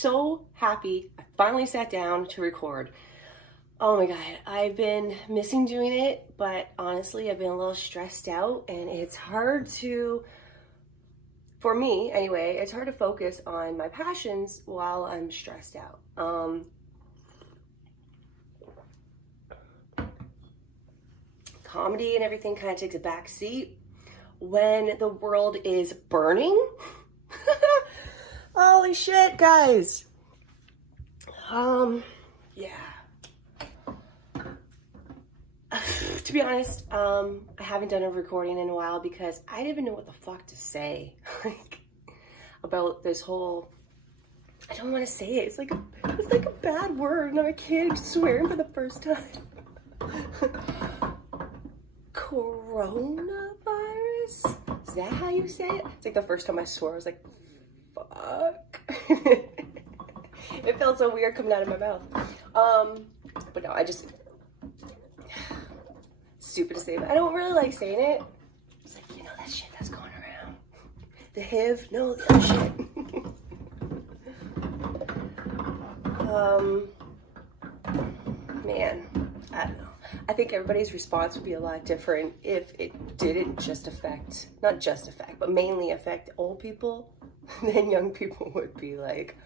so happy I finally sat down to record. Oh my God, I've been missing doing it, but honestly, I've been a little stressed out and it's hard to, for me anyway, it's hard to focus on my passions while I'm stressed out. Comedy and everything kind of takes a back seat when the world is burning. Holy shit, guys. Yeah. To be honest, I haven't done a recording in a while because I didn't even know what the fuck to say, like, about this whole, I don't want to say it. It's like a bad word, and I'm a kid swearing for the first time. Coronavirus? Is that how you say it? It's like the first time I swore, I was like, fuck. It felt so weird coming out of my mouth. But no, I just, stupid to say, but I don't really like saying it. It's like, you know that shit that's going around. The HIV, no, the other shit. Man, I don't know. I think everybody's response would be a lot different if it didn't just affect, not just affect, but mainly affect old people. Then young people would be like,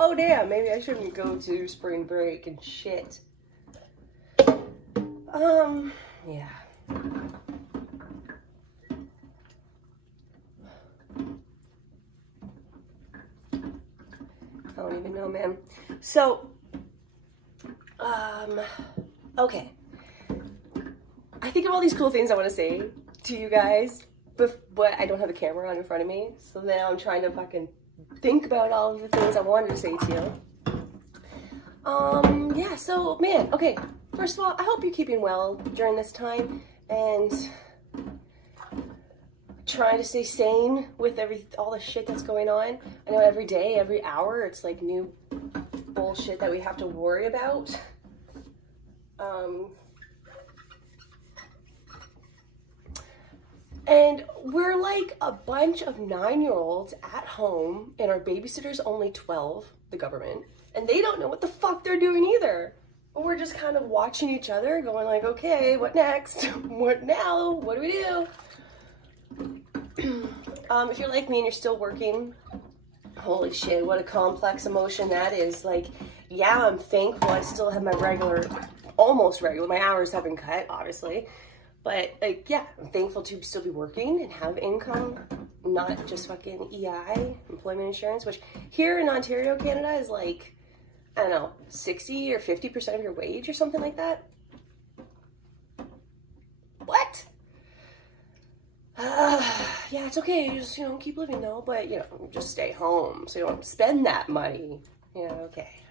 oh damn, maybe I shouldn't go to spring break and shit. Yeah. I don't even know, man. So, okay. I think of all these cool things I want to say to you guys, but I don't have a camera on in front of me, so now I'm trying to fucking think about all of the things I wanted to say to you. Yeah, so, man, okay. First of all, I hope you're keeping well during this time and trying to stay sane with all the shit that's going on. I know every day, every hour, it's like new bullshit that we have to worry about. And we're like a bunch of 9-year-olds at home, and our babysitter's only 12, the government, and they don't know what the fuck they're doing either. We're just kind of watching each other, going like, okay, what next? What now? What do we do? If you're like me and you're still working, holy shit, what a complex emotion that is. Like, yeah, I'm thankful I still have my almost regular, my hours haven't cut, obviously. But, like, yeah, I'm thankful to still be working and have income, not just fucking EI, employment insurance, which here in Ontario, Canada is like, I don't know, 60 or 50% of your wage or something like that. What? Yeah, it's okay. You just, keep living though, but, just stay home so you don't spend that money. Okay.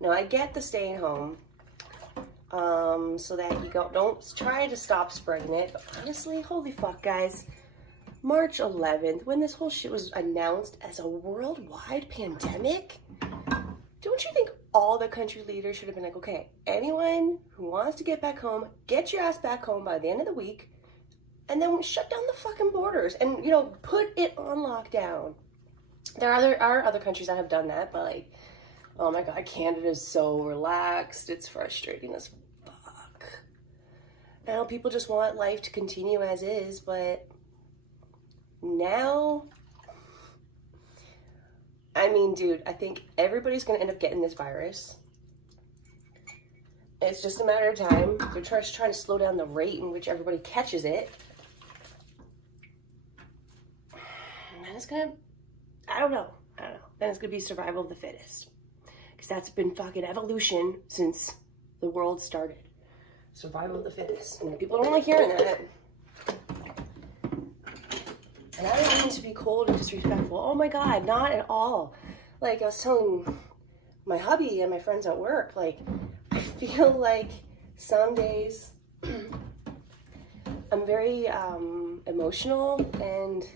No, I get the staying home. So that you don't try to stop spreading it. But honestly, holy fuck, guys. March 11th, when this whole shit was announced as a worldwide pandemic, don't you think all the country leaders should have been like, okay, anyone who wants to get back home, get your ass back home by the end of the week, and then shut down the fucking borders and, put it on lockdown. There are other countries that have done that, but like, oh my God, Canada's so relaxed. It's frustrating as fuck. I know people just want life to continue as is, but now, I mean, dude, I think everybody's going to end up getting this virus. It's just a matter of time. They're trying to slow down the rate in which everybody catches it. And then it's going to, I don't know. Then it's going to be survival of the fittest. Because that's been fucking evolution since the world started. Survival of the fittest. And people don't like hearing that. And I don't mean to be cold and disrespectful. Oh my God, not at all. Like, I was telling my hubby and my friends at work, like, I feel like some days I'm very emotional and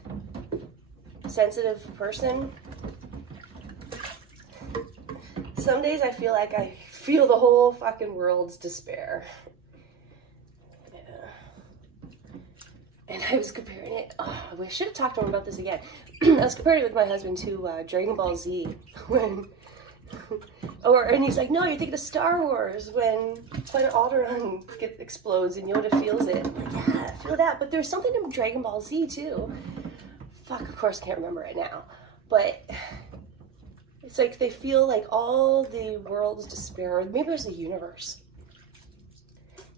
sensitive person. Some days I feel like I feel the whole fucking world's despair. Yeah. And I was comparing it. Oh, I should have talked to him about this again. I was comparing it with my husband to Dragon Ball Z when, and he's like, no, you're thinking of Star Wars when Planet Alderaan explodes and Yoda feels it. I'm like, yeah, I feel that. But there's something in Dragon Ball Z too. Fuck, of course, can't remember it now. But it's like they feel like all the world's despair. Or maybe there's a universe.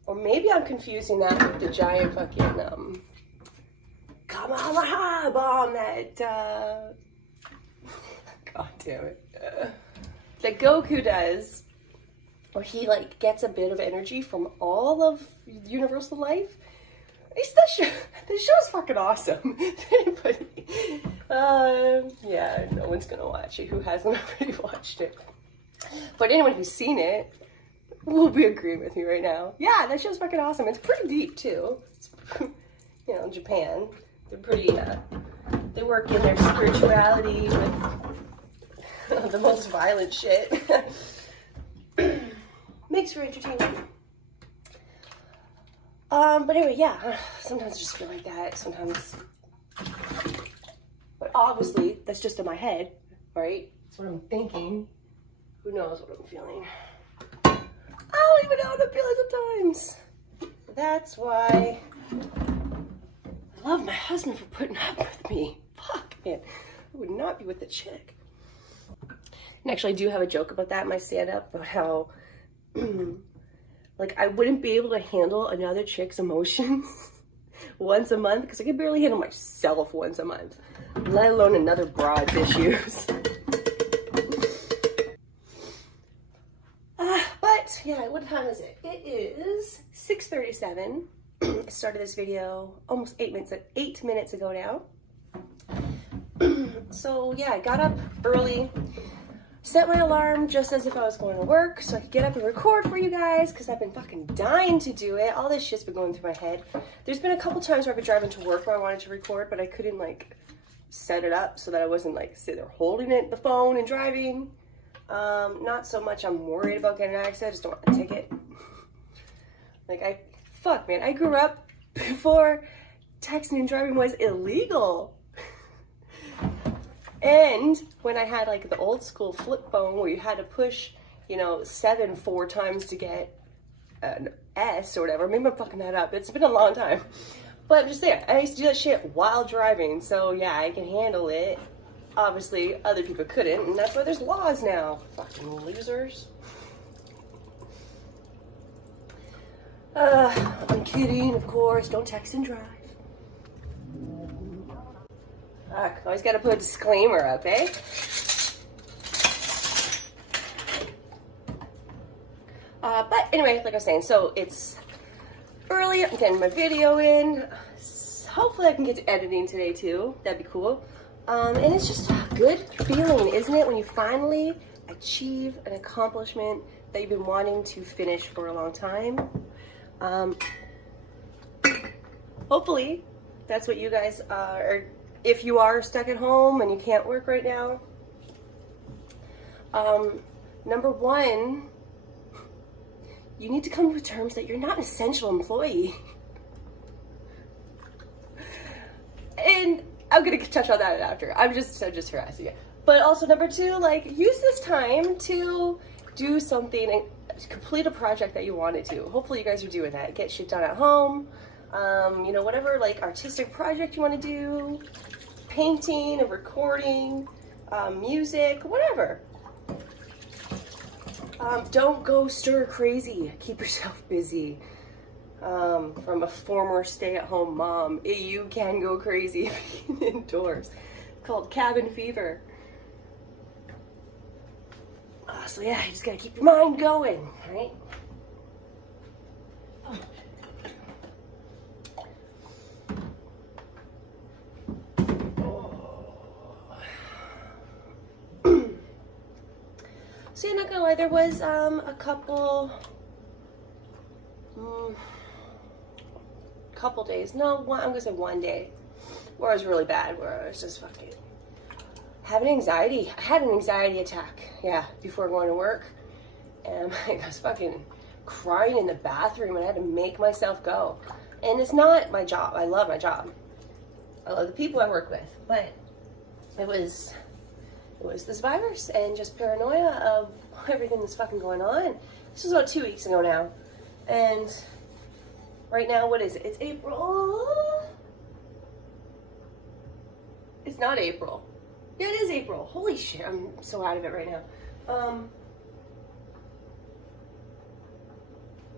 Or maybe I'm confusing that with the giant fucking Kamalaha bomb that God damn it. That Goku does, where he like gets a bit of energy from all of universal life. That show's fucking awesome. Yeah, no one's gonna watch it who hasn't already watched it. But anyone who's seen it will be agreeing with me right now. Yeah, that show's fucking awesome. It's pretty deep too. It's, you know, Japan. They're pretty, they work in their spirituality with the most violent shit. Makes for entertainment. But anyway, yeah, sometimes I just feel like that, sometimes, but obviously, that's just in my head, right? That's what I'm thinking. Who knows what I'm feeling? I don't even know what I'm feeling sometimes. That's why I love my husband for putting up with me. Fuck, man. I would not be with a chick. And actually, I do have a joke about that in my stand-up, about how, like, I wouldn't be able to handle another chick's emotions once a month, because I could barely handle myself once a month, let alone another broad's issues. But, yeah, what time is it? It is 6:37. I started this video almost 8 minutes ago now. So yeah, I got up early, set my alarm just as if I was going to work so I could get up and record for you guys, because I've been fucking dying to do it. All this shit's been going through my head. There's been a couple times where I've been driving to work where I wanted to record, but I couldn't like set it up so that I wasn't like sitting there holding it, the phone and driving. Not so much I'm worried about getting an accident, I just don't want a ticket. Like fuck man, I grew up before texting and driving was illegal. And when I had like the old school flip phone where you had to push, you know, 7 4 times to get an S or whatever. Maybe I'm fucking that up. It's been a long time. But I'm just saying, I used to do that shit while driving. So yeah, I can handle it. Obviously, other people couldn't. And that's why there's laws now. Fucking losers. I'm kidding, of course. Don't text and drive. Fuck, always gotta put a disclaimer up, eh? But anyway, like I was saying, so it's early, I'm getting my video in. Hopefully I can get to editing today too, that'd be cool. And it's just a good feeling, isn't it, when you finally achieve an accomplishment that you've been wanting to finish for a long time. Hopefully that's what you guys are. If you are stuck at home and you can't work right now, number one, you need to come to terms that you're not an essential employee. And I'm gonna touch on that after. I'm just harassing you. But also number two, like, use this time to do something and complete a project that you wanted to. Hopefully you guys are doing that. Get shit done at home. You know, whatever like artistic project you want to do. Painting and recording, music, whatever. Don't go stir crazy. Keep yourself busy. From a former stay-at-home mom, you can go crazy indoors. It's called cabin fever. So yeah, you just gotta keep your mind going, right? So you're not gonna lie, there was a couple days, I'm gonna say one day, where it was really bad, where I was just fucking having anxiety. I had an anxiety attack, yeah, before going to work, and I was fucking crying in the bathroom, and I had to make myself go. And it's not my job. I love my job. I love the people I work with, but it was this virus and just paranoia of everything that's fucking going on. This was about 2 weeks ago now. And right now, what is it? It's April. It's not April. Yeah, it is April. Holy shit, I'm so out of it right now.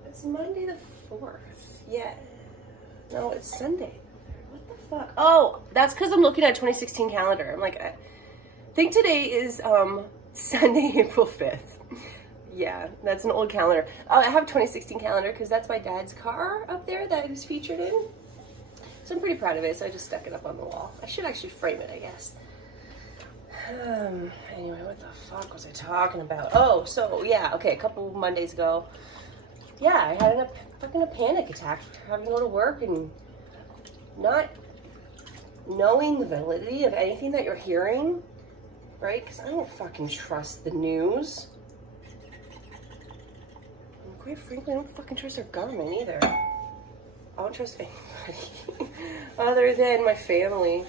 It's Monday the 4th. Yeah. No, it's Sunday. What the fuck? Oh, that's because I'm looking at 2016 calendar. I'm like, I think today is Sunday, April 5th. Yeah, that's an old calendar. I have a 2016 calendar because that's my dad's car up there that was featured in. So I'm pretty proud of it, so I just stuck it up on the wall. I should actually frame it, I guess. Anyway, what the fuck was I talking about? Oh, so, yeah, okay, a couple Mondays ago. Yeah, I had a panic attack having to go to work and not knowing the validity of anything that you're hearing, right? Because I don't fucking trust the news. And quite frankly, I don't fucking trust our government either. I don't trust anybody other than my family.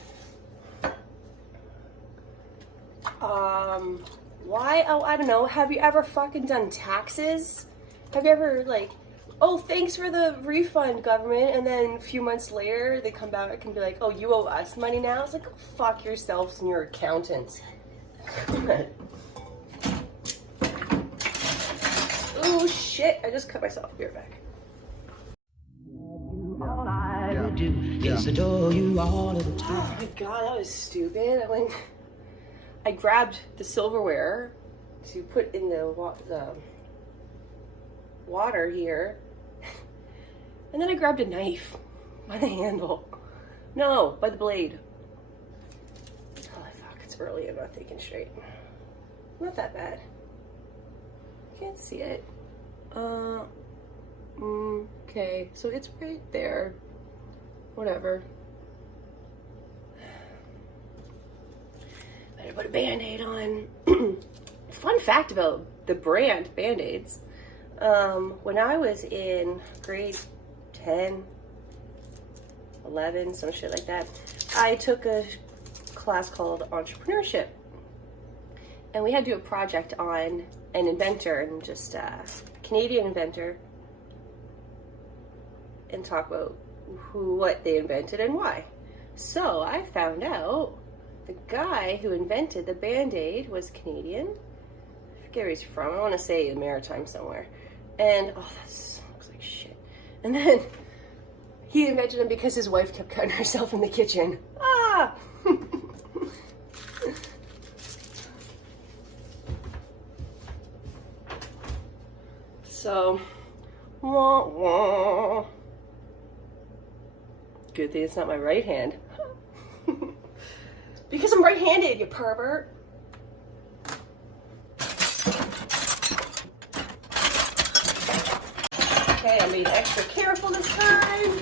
Why? Oh, I don't know. Have you ever fucking done taxes? Have you ever, like, oh, thanks for the refund, government, and then a few months later, they come back and be like, oh, you owe us money now? It's like, go fuck yourselves and your accountants. Oh, shit. I just cut myself. Be right back. All I do is adore you all of the time. Oh my god, that was stupid. I grabbed the silverware to put in the water here, and then I grabbed a knife by the handle. No, by the blade. Holy fuck, it's early, I'm not thinking straight. Not that bad. Can't see it. Okay, so it's right there. Whatever. Better put a Band-Aid on. Fun fact about the brand Band-Aids. When I was in grade 10, 11, some shit like that, I took a class called entrepreneurship. And we had to do a project on an inventor and just a Canadian inventor and talk about what they invented and why. So I found out the guy who invented the Band-Aid was Canadian. I forget where he's from. I want to say the Maritime somewhere. And, oh, that looks like shit. And then he invented him because his wife kept cutting herself in the kitchen. Ah! So, wah, wah. Good thing it's not my right hand. Because I'm right-handed, you pervert. Okay, I'm being extra careful this time.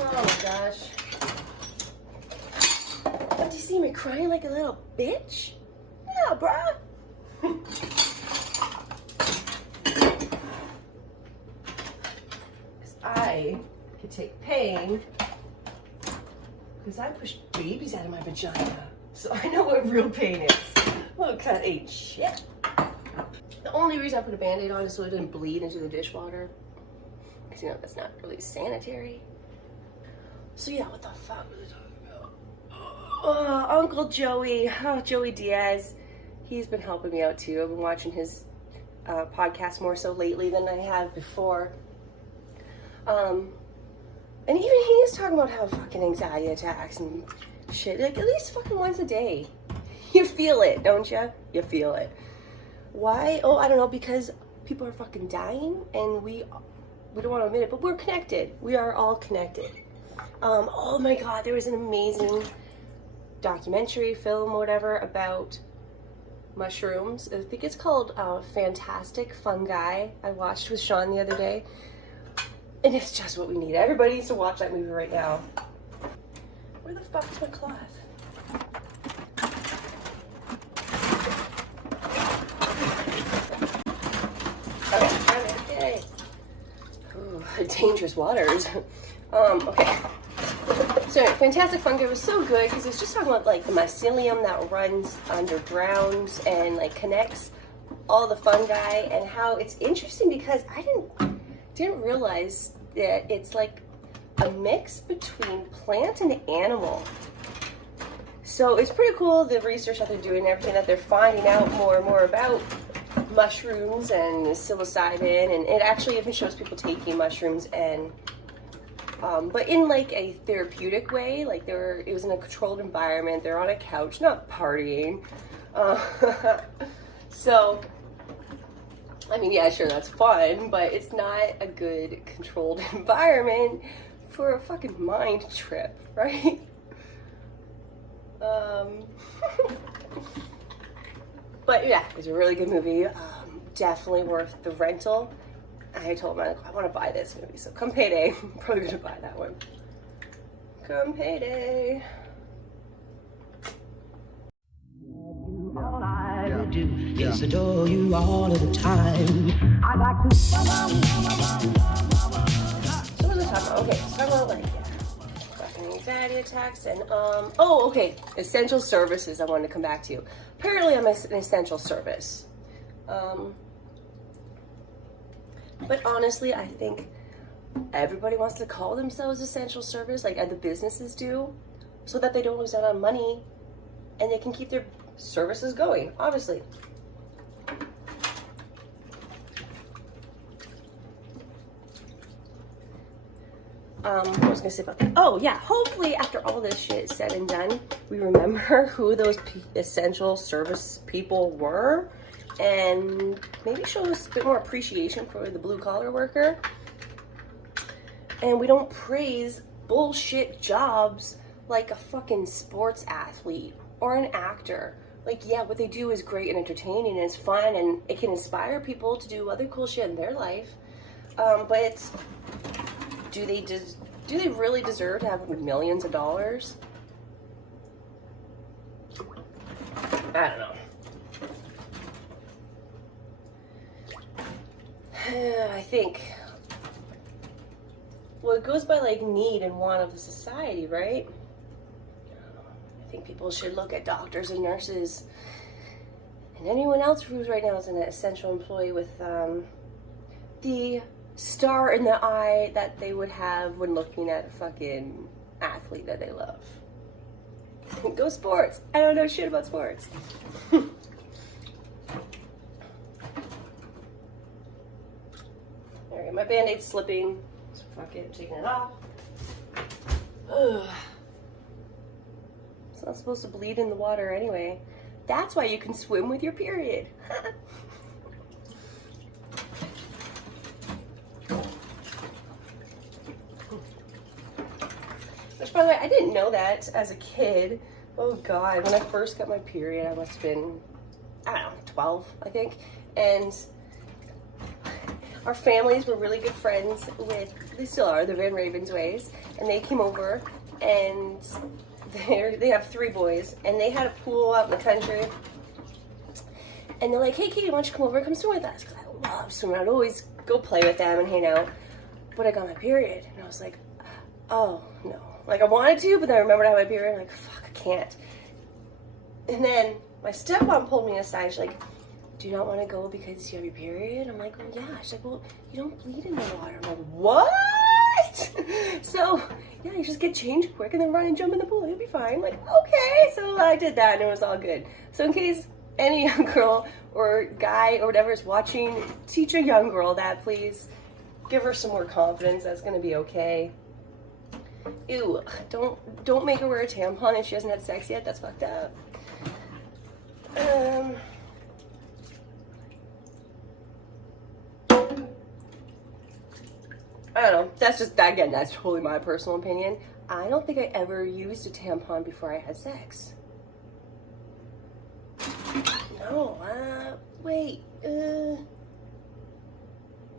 Oh my gosh. Don't you see me crying like a little bitch? Yeah, bruh. I can take pain because I push babies out of my vagina, so I know what real pain is. Look, that ain't shit. The only reason I put a Band-Aid on is so it didn't bleed into the dishwater, because you know that's not really sanitary. So yeah, what the fuck was I talking about? Uncle Joey, Joey Diaz, he's been helping me out too. I've been watching his podcast more so lately than I have before. And even he's talking about how fucking anxiety attacks and shit, like at least fucking once a day. You feel it, don't you? You feel it. Why? Oh, I don't know, because people are fucking dying and we don't want to admit it, but we're connected. We are all connected. Oh my god, there was an amazing documentary, film, whatever, about mushrooms. I think it's called Fantastic Fungi. I watched with Sean the other day. And it's just what we need. Everybody needs to watch that movie right now. Where the fuck is my cloth? Okay. Yay. Ooh, dangerous waters. Okay. So anyway, Fantastic Fungi was so good because it was just talking about like the mycelium that runs underground and like connects all the fungi, and how it's interesting because I didn't realize that it's like a mix between plant and animal. So it's pretty cool, the research that they're doing and everything, that they're finding out more and more about mushrooms and psilocybin, and it actually even shows people taking mushrooms and but in like a therapeutic way. Like it was in a controlled environment, they're on a couch, not partying. So I mean, yeah, sure, that's fun, but it's not a good controlled environment for a fucking mind trip, right? But yeah, it was a really good movie. Definitely worth the rental. I told him, I want to buy this movie, so come payday, I'm probably going to buy that one. Come payday. All I do is adore you all of the time. I like to. So what was I talking about? Okay, so talking about like fucking anxiety attacks and oh, okay, essential services. I wanted to come back to. Apparently, I'm an essential service. But honestly, I think everybody wants to call themselves essential service, like the businesses do, so that they don't lose out on money and they can keep their services going, obviously. What was I gonna say about that? Oh yeah, hopefully after all this shit is said and done, we remember who those essential service people were, and maybe show us a bit more appreciation for the blue collar worker. And we don't praise bullshit jobs like a fucking sports athlete or an actor. Like, yeah, what they do is great and entertaining and it's fun and it can inspire people to do other cool shit in their life. But do they really deserve to have millions of dollars? I don't know. I think, well, it goes by like need and want of the society, right? I think people should look at doctors and nurses and anyone else who's right now is an essential employee with the star in the eye that they would have when looking at a fucking athlete that they love. Go sports. I don't know shit about sports. Alright, my band-aid's slipping, so fuck it, I'm taking it off. Ugh. It's not supposed to bleed in the water anyway. That's why you can swim with your period. Which, by the way, I didn't know that as a kid. Oh God, when I first got my period, I must have been, I don't know, 12, I think. And our families were really good friends with, they still are, the Van Ravensways. And they came over, and they have 3 boys, and they had a pool out in the country. And they're like, hey, Katie, why don't you come over and come swim with us? Because I love swimming. I'd always go play with them and hang out. But I got my period, and I was like, oh, no. Like, I wanted to, but then I remembered I had my period. I'm like, fuck, I can't. And then my stepmom pulled me aside. She's like, do you not want to go because you have your period? I'm like, well, yeah. She's like, well, you don't bleed in the water. I'm like, what? So, yeah, you just get changed quick and then run and jump in the pool. You'll be fine. I'm like, okay. So I did that, and it was all good. So in case any young girl or guy or whatever is watching, teach a young girl that, please. Give her some more confidence. That's going to be okay. Ew, don't make her wear a tampon if she hasn't had sex yet. That's fucked up. I don't know. That's just, again, that's totally my personal opinion. I don't think I ever used a tampon before I had sex. No, wait,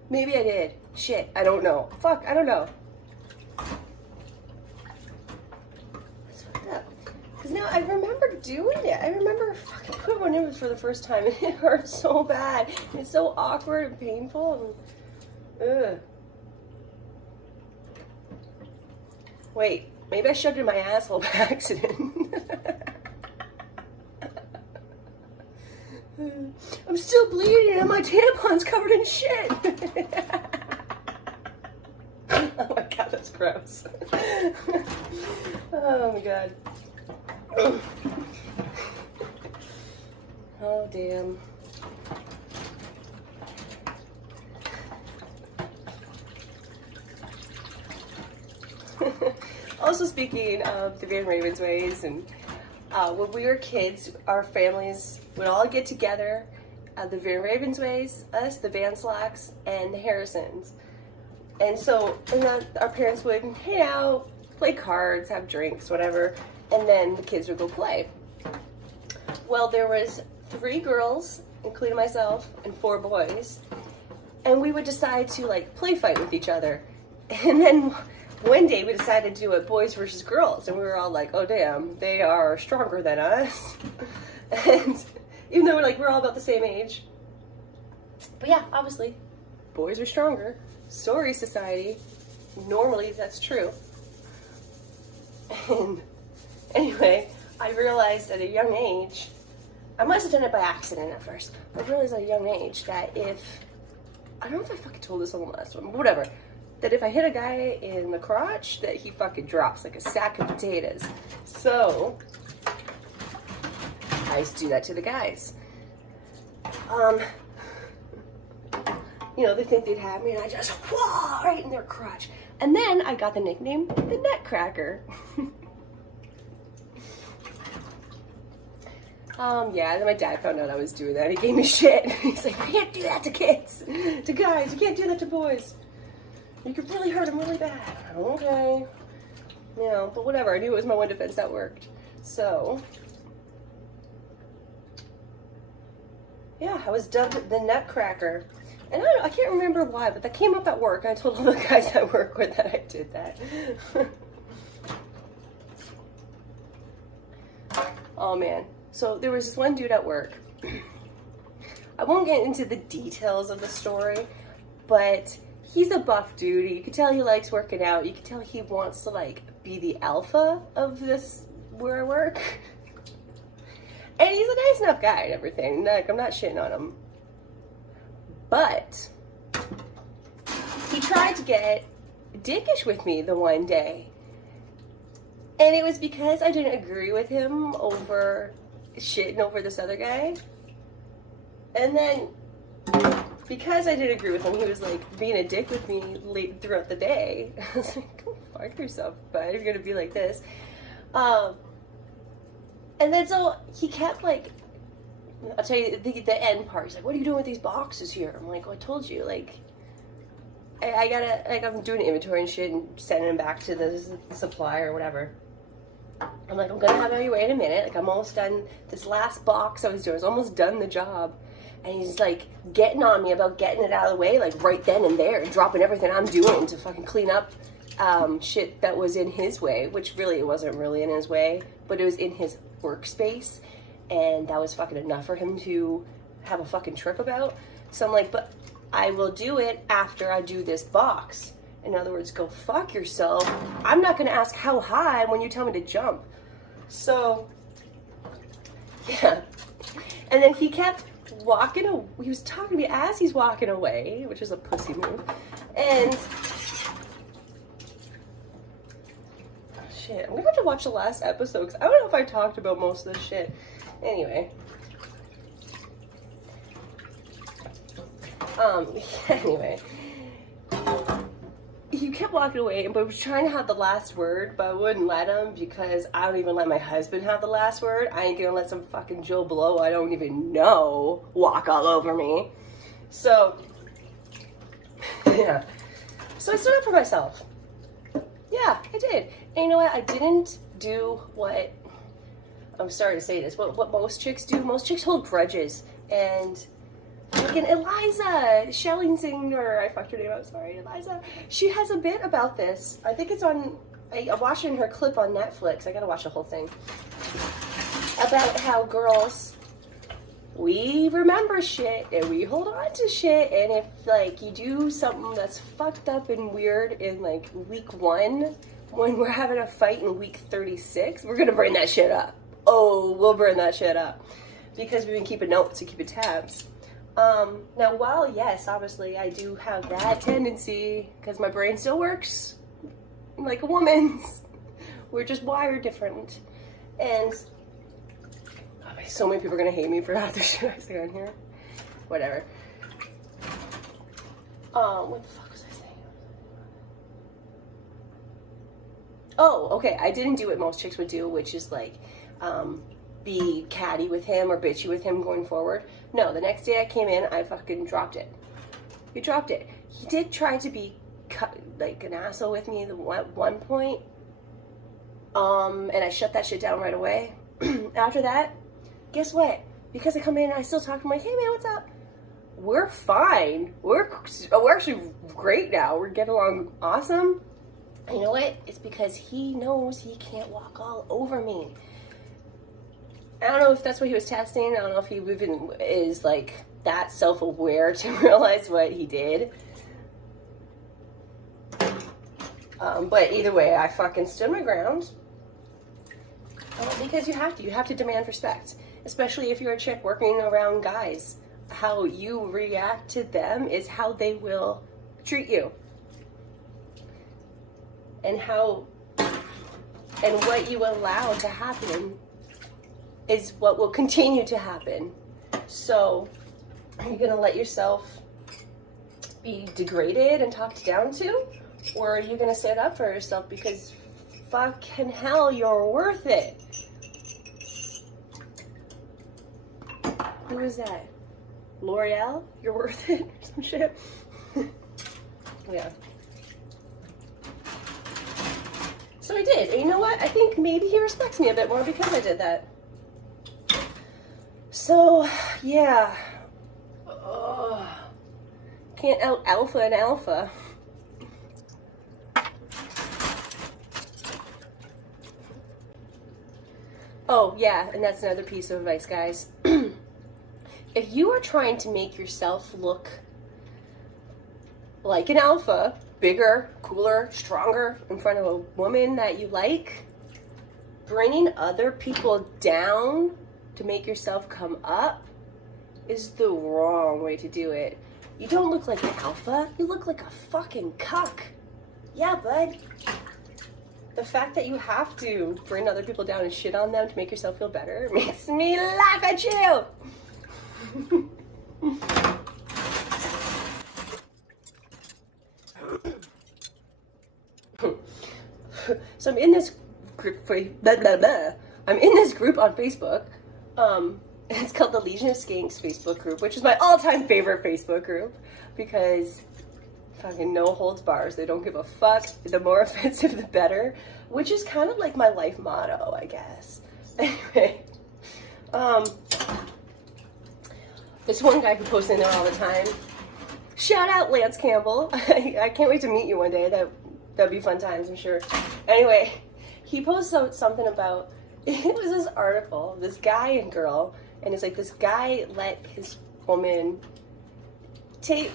maybe I did. Shit, I don't know. Fuck, I don't know. Because now I remember doing it. I remember fucking putting one in for the first time and it hurt so bad. And it's so awkward and painful. And, ugh. Wait, Maybe I shoved it in my asshole by accident. I'm still bleeding and my tampon's covered in shit. Oh my god, that's gross. Oh my god. Oh damn. Also, speaking of the Van Ravensways, and when we were kids, our families would all get together, the Van Ravensways, us, the Van Slacks, and the Harrisons. And so, our parents would hang out, play cards, have drinks, whatever, and then the kids would go play. Well, there was 3 girls, including myself, and 4 boys, and we would decide to, like, play fight with each other. And then one day we decided to do it boys versus girls, and we were all like, oh damn, they are stronger than us. And even though we're all about the same age. But yeah, obviously, boys are stronger. Sorry, society. Normally, that's true. And anyway, I realized at a young age, I must have done it by accident at first, but I realized at a young age that I don't know if I fucking told this on the last one, but whatever, that if I hit a guy in the crotch, that he fucking drops like a sack of potatoes. So, I used to do that to the guys. They think they'd have me, and I just, whoa, right in their crotch. And then I got the nickname, the Nutcracker. Yeah, and then my dad found out I was doing that. He gave me shit. He's like, you can't do that to kids, to guys. You can't do that to boys. You could really hurt them really bad. Okay. But whatever. I knew it was my one defense that worked. So, yeah, I was dubbed the Nutcracker. And I can't remember why, but that came up at work. I told all the guys I work with that I did that. Oh, man. So there was this one dude at work. I won't get into the details of the story, but he's a buff dude. You can tell he likes working out. You can tell he wants to, like, be the alpha of this where I work. And he's a nice enough guy and everything. Like, I'm not shitting on him. But he tried to get dickish with me the one day. And it was because I didn't agree with him over shitting over this other guy. And then because I didn't agree with him, he was like being a dick with me late throughout the day. I was like, go fuck yourself, bud, if you're gonna be like this. And then so he kept like, I'll tell you the end part. He's like, what are you doing with these boxes here? I'm like, well, I told you, like, I gotta, like, I'm doing inventory and shit and sending them back to the supplier or whatever. I'm like, I'm gonna have it on your way in a minute. Like, I'm almost done. This last box I was doing, I was almost done the job. And he's like getting on me about getting it out of the way, like right then and there, and dropping everything I'm doing to fucking clean up shit that was in his way, which really it wasn't really in his way, but it was in his workspace. And that was fucking enough for him to have a fucking trip about. So I'm like, but I will do it after I do this box. In other words, go fuck yourself. I'm not gonna ask how high when you tell me to jump. So, yeah. And then he kept walking, he was talking to me as he's walking away, which is a pussy move. And, shit, I'm gonna have to watch the last episode, because I don't know if I talked about most of this shit. Anyway. Anyway. He kept walking away, but I was trying to have the last word, but I wouldn't let him because I don't even let my husband have the last word. I ain't gonna let some fucking Joe Blow I don't even know walk all over me. So, yeah. So I stood up for myself. Yeah, I did. And you know what? I didn't do what, I'm sorry to say this, what most chicks do. Most chicks hold grudges. And fucking Eliza Schellingsinger, I fucked her name up, sorry, Eliza. She has a bit about this. I think it's on, I'm watching her clip on Netflix. I gotta watch the whole thing. About how girls, we remember shit and we hold on to shit. And if, like, you do something that's fucked up and weird in, like, week 1 when we're having a fight in week 36, we're gonna bring that shit up. Oh, we'll burn that shit up. Because we've been keeping notes and keeping tabs. Now, while, yes, obviously, I do have that tendency, because my brain still works like a woman's. We're just wired different. And so many people are going to hate me for half the shit I say on here. Whatever. What the fuck was I saying? Oh, okay. I didn't do what most chicks would do, which is like, be catty with him or bitchy with him going forward. No, the next day I came in, I fucking dropped it. He dropped it. He did try to be like an asshole with me at one point. And I shut that shit down right away. After that, guess what? Because I come in and I still talk to him like, hey man, what's up? We're fine. We're actually great now. We're getting along awesome. And you know what? It's because he knows he can't walk all over me. I don't know if that's what he was testing. I don't know if he even is like that self-aware to realize what he did. But either way, I fucking stood my ground. Because you have to demand respect. Especially if you're a chick working around guys. How you react to them is how they will treat you. And what you allow to happen is what will continue to happen. So, are you gonna let yourself be degraded and talked down to? Or are you gonna stand up for yourself because fucking hell, you're worth it? Who is that? L'Oreal? You're worth it? Or some shit? Yeah. So I did. And you know what? I think maybe he respects me a bit more because I did that. So, yeah. Ugh. Can't out alpha an alpha. Oh, yeah, and that's another piece of advice, guys. If you are trying to make yourself look like an alpha, bigger, cooler, stronger in front of a woman that you like, bringing other people down to make yourself come up is the wrong way to do it. You don't look like an alpha, you look like a fucking cuck. Yeah, bud. The fact that you have to bring other people down and shit on them to make yourself feel better makes me laugh at you. So I'm in this group I'm in this group on Facebook. It's called the Legion of Skanks Facebook group, which is my all-time favorite Facebook group because fucking no holds bars. They don't give a fuck. The more offensive, the better, which is kind of like my life motto, I guess. Anyway, this one guy who posts in there all the time. Shout out Lance Campbell. I can't wait to meet you one day. That'd be fun times, I'm sure. Anyway, he posts out something about, it was this article, this guy and girl, and it's like this guy let his woman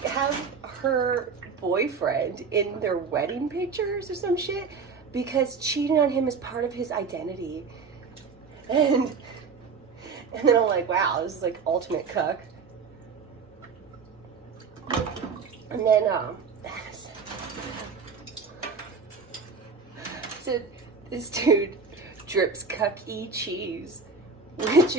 have her boyfriend in their wedding pictures or some shit because cheating on him is part of his identity. And then I'm like, wow, this is like ultimate cuck. And then so this dude drips cucky cheese, which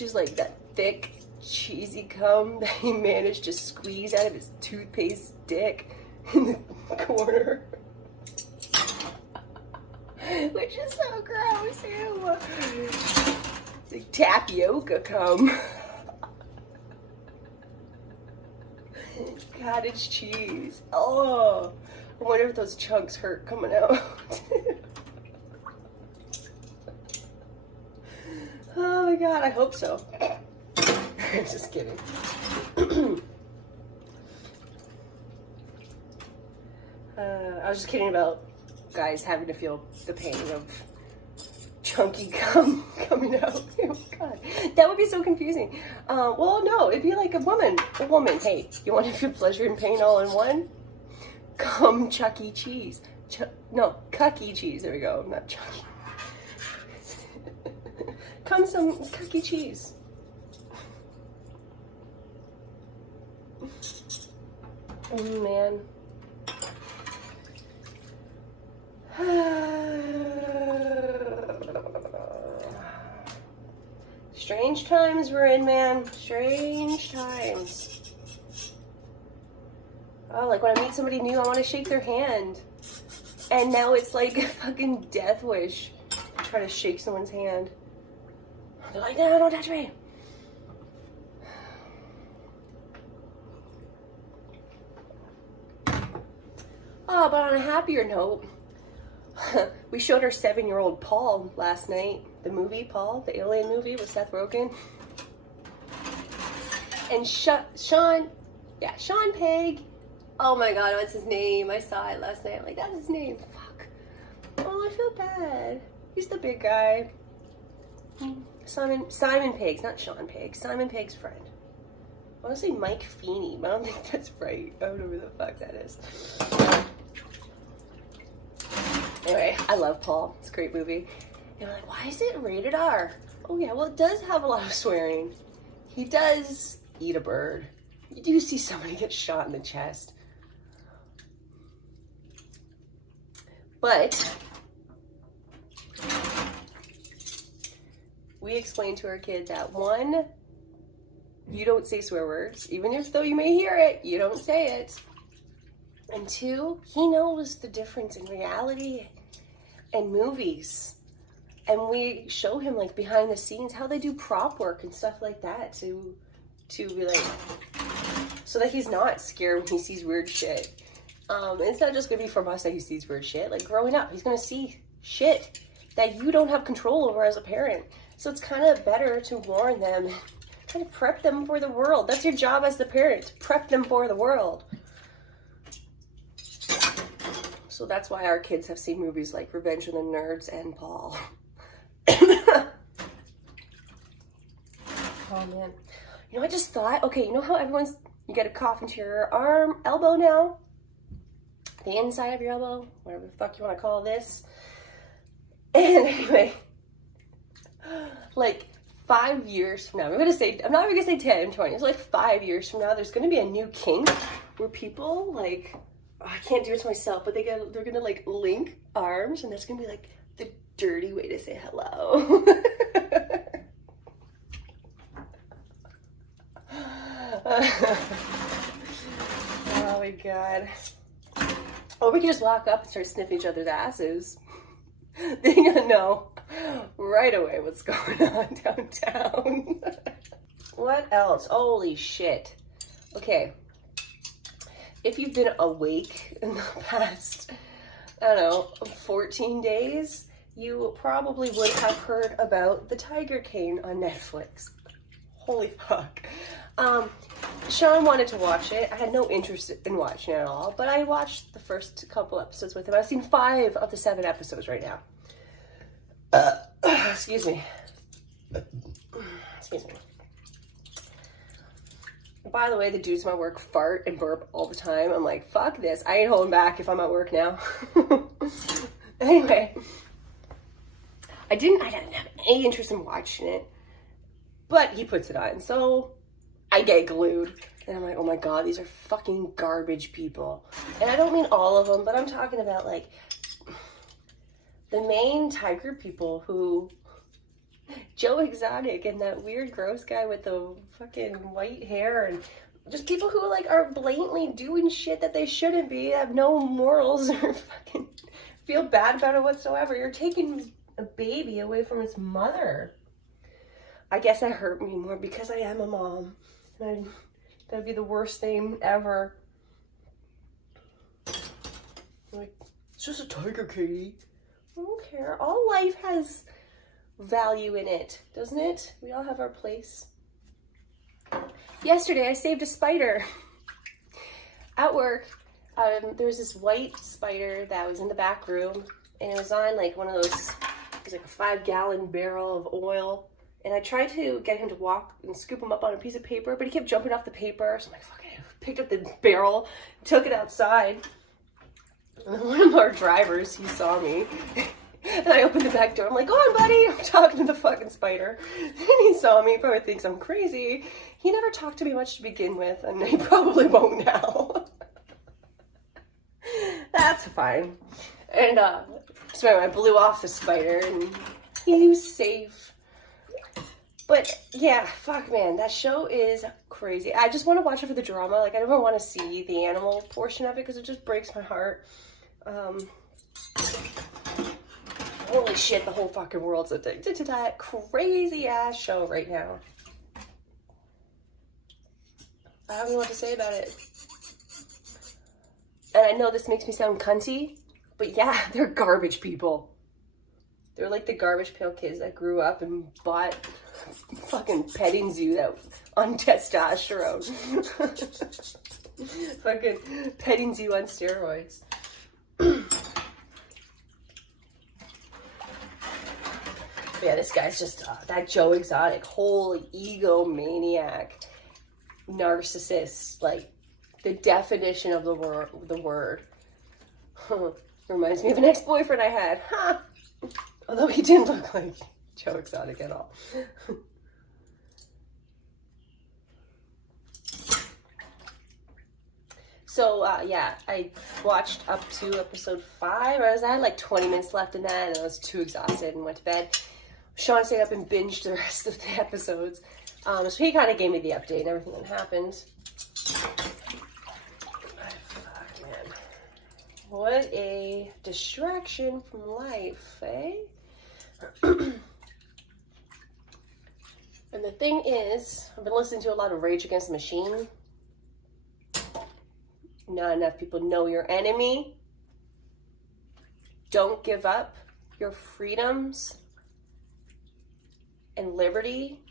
is like that thick cheesy cum that he managed to squeeze out of his toothpaste dick in the corner. Which is so gross, ew. It's like tapioca cum. Cottage cheese. Oh, I wonder if those chunks hurt coming out. Oh my god, I hope so. Just kidding. I was just kidding about guys having to feel the pain of chunky cum coming out. Oh god, that would be so confusing. Well, no, it'd be like a woman. Hey, you want to feel pleasure and pain all in one? Come Chuck E. Cheese. No, Cuck E. Cheese. There we go. Not Chuck. Come some Cuck E. Cheese. Oh, man. Strange times we're in, man. Strange times. Oh, like when I meet somebody new, I want to shake their hand. And now it's like a fucking death wish to try to shake someone's hand. They're like, no, don't touch me. Oh, but on a happier note, we showed our 7-year-old Paul last night. The movie, Paul, the alien movie with Seth Rogen. And Sean Pegg. Oh my God, what's his name? I saw it last night. I'm like, that's his name. Fuck. Oh, I feel bad. He's the big guy. Simon Pegg's, not Sean Pegg. Simon Pegg's friend. I want to say Mike Feeney, but I don't think that's right. I don't know who the fuck that is. Anyway, I love Paul. It's a great movie. And I'm like, why is it rated R? Oh yeah, well it does have a lot of swearing. He does eat a bird. You do see somebody get shot in the chest. But we explained to our kid that 1, you don't say swear words, even if though you may hear it, you don't say it. And 2, he knows the difference in reality and movies. And we show him like behind the scenes how they do prop work and stuff like that to be like, so that he's not scared when he sees weird shit. It's not just gonna be from us that he sees weird shit. Like growing up, he's gonna see shit that you don't have control over as a parent. So it's kind of better to warn them, try to prep them for the world. That's your job as the parent, to prep them for the world. So that's why our kids have seen movies like Revenge of the Nerds and Paul. Oh man. You know, I just thought, okay, you know how you get a cough into your elbow now? The inside of your elbow, whatever the fuck you want to call this. And anyway, like 5 years from now, I'm not even gonna say 10, 20, it's like 5 years from now, there's gonna be a new kink where people like, I can't do it to myself, but they're gonna like link arms, and that's gonna be like the dirty way to say hello. Oh my God. Or we can just walk up and start sniffing each other's asses. Then you're gonna know right away what's going on downtown. What else? Holy shit. Okay. If you've been awake in the past, I don't know, 14 days, you probably would have heard about the Tiger King on Netflix. Holy fuck. Sean wanted to watch it. I had no interest in watching it at all, but I watched the first couple episodes with him. I've seen 5 of the 7 episodes right now. Excuse me. Excuse me. By the way, the dudes at my work fart and burp all the time. I'm like, fuck this. I ain't holding back if I'm at work now. Anyway, I didn't have any interest in watching it, but he puts it on, so I get glued. And I'm like, oh my God, these are fucking garbage people. And I don't mean all of them, but I'm talking about like the main tiger people who, Joe Exotic and that weird gross guy with the fucking white hair, and just people who like are blatantly doing shit that they shouldn't be, have no morals or fucking feel bad about it whatsoever. You're taking a baby away from its mother. I guess that hurt me more because I am a mom. And that'd be the worst thing ever. Like, it's just a tiger, Katie. I don't care. All life has value in it, doesn't it? We all have our place. Yesterday, I saved a spider. At work, there was this white spider that was in the back room, and it was on like one of those, it was like a 5-gallon barrel of oil. And I tried to get him to walk and scoop him up on a piece of paper, but he kept jumping off the paper. So I'm like, fuck it. Picked up the barrel, took it outside, And then one of our drivers, he saw me. And I opened the back door. I'm like, go on, buddy. I'm talking to the fucking spider. And he saw me. He probably thinks I'm crazy. He never talked to me much to begin with. And he probably won't now. That's fine. And so anyway, I blew off the spider. And he was safe. But yeah, fuck, man. That show is crazy. I just want to watch it for the drama. Like, I never want to see the animal portion of it because it just breaks my heart. Holy shit, the whole fucking world's addicted to that crazy ass show right now. I don't know what to say about it. And I know this makes me sound cunty, but yeah, they're garbage people. They're like the garbage pail kids that grew up and bought fucking petting zoo that on testosterone. Fucking petting zoo on steroids. Yeah, this guy's just that Joe Exotic, holy egomaniac, narcissist, like the definition of the word. Reminds me of an ex-boyfriend I had, huh? Although he didn't look like Joe Exotic at all. So, yeah, I watched up to episode 5. I had like 20 minutes left in that, and I was too exhausted and went to bed. Sean stayed up and binged the rest of the episodes. So he kind of gave me the update and everything that happened. Fuck, man. What a distraction from life, eh? And the thing is, I've been listening to a lot of Rage Against the Machine. Not enough people know your enemy. Don't give up your freedoms and liberty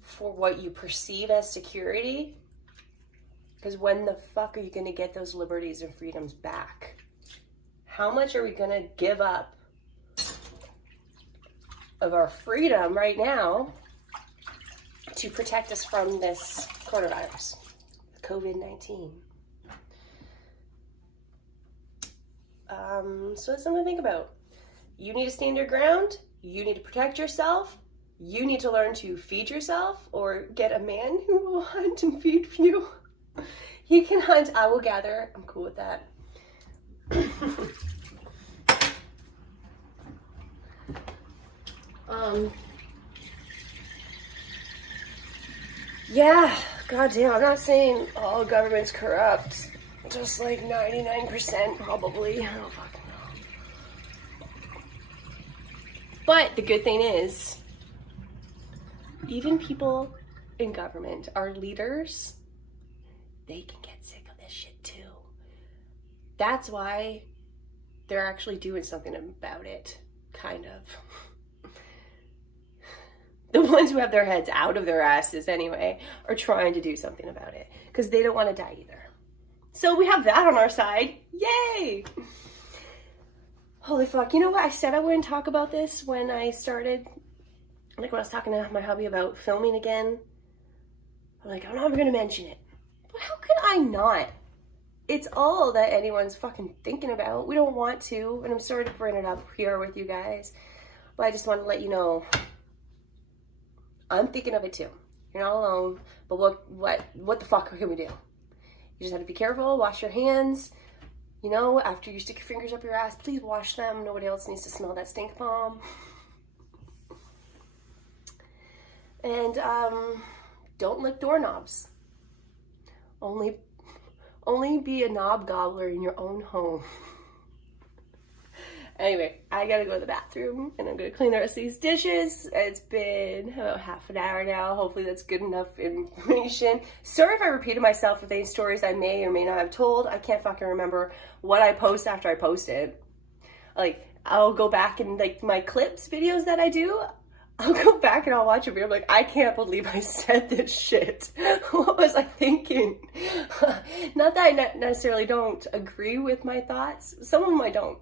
for what you perceive as security. Because when the fuck are you going to get those liberties and freedoms back? How much are we going to give up of our freedom right now to protect us from this coronavirus, COVID-19? So that's something to think about. You need to stand your ground. You need to protect yourself. You need to learn to feed yourself or get a man who will hunt and feed you. He can hunt, I will gather. I'm cool with that. Yeah, goddamn, I'm not saying all government's corrupt. Just like 99% probably. I don't fucking know. But the good thing is, even people in government, our leaders, they can get sick of this shit too. That's why they're actually doing something about it, kind of. The ones who have their heads out of their asses anyway are trying to do something about it because they don't want to die either. So we have that on our side. Yay! Holy fuck. You know what? I said I wouldn't talk about this when I started, like when I was talking to my hubby about filming again. I'm like, I'm not even going to mention it. But how could I not? It's all that anyone's fucking thinking about. We don't want to, and I'm sorry to bring it up here with you guys. But I just want to let you know, I'm thinking of it too. You're not alone. But what the fuck can we do? You just have to be careful, wash your hands. You know, after you stick your fingers up your ass, please wash them. Nobody else needs to smell that stink bomb. And don't lick doorknobs. Only be a knob gobbler in your own home. Anyway, I gotta go to the bathroom and I'm gonna clean the rest of these dishes. It's been about half an hour now. Hopefully that's good enough information. Sorry if I repeated myself with any stories I may or may not have told. I can't fucking remember what I post after I post it. Like, I'll go back and like my clips videos that I do, I'll go back and I'll watch a video. I'm like, I can't believe I said this shit. What was I thinking? Not that I necessarily don't agree with my thoughts. Some of them I don't.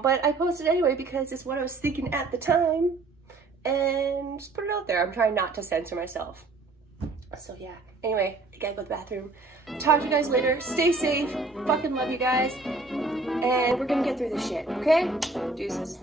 But I posted anyway because it's what I was thinking at the time and just put it out there. I'm trying not to censor myself. So yeah, anyway, I gotta go to the bathroom. Talk to you guys later. Stay safe. Fucking love you guys. And we're gonna get through this shit, okay? Deuces.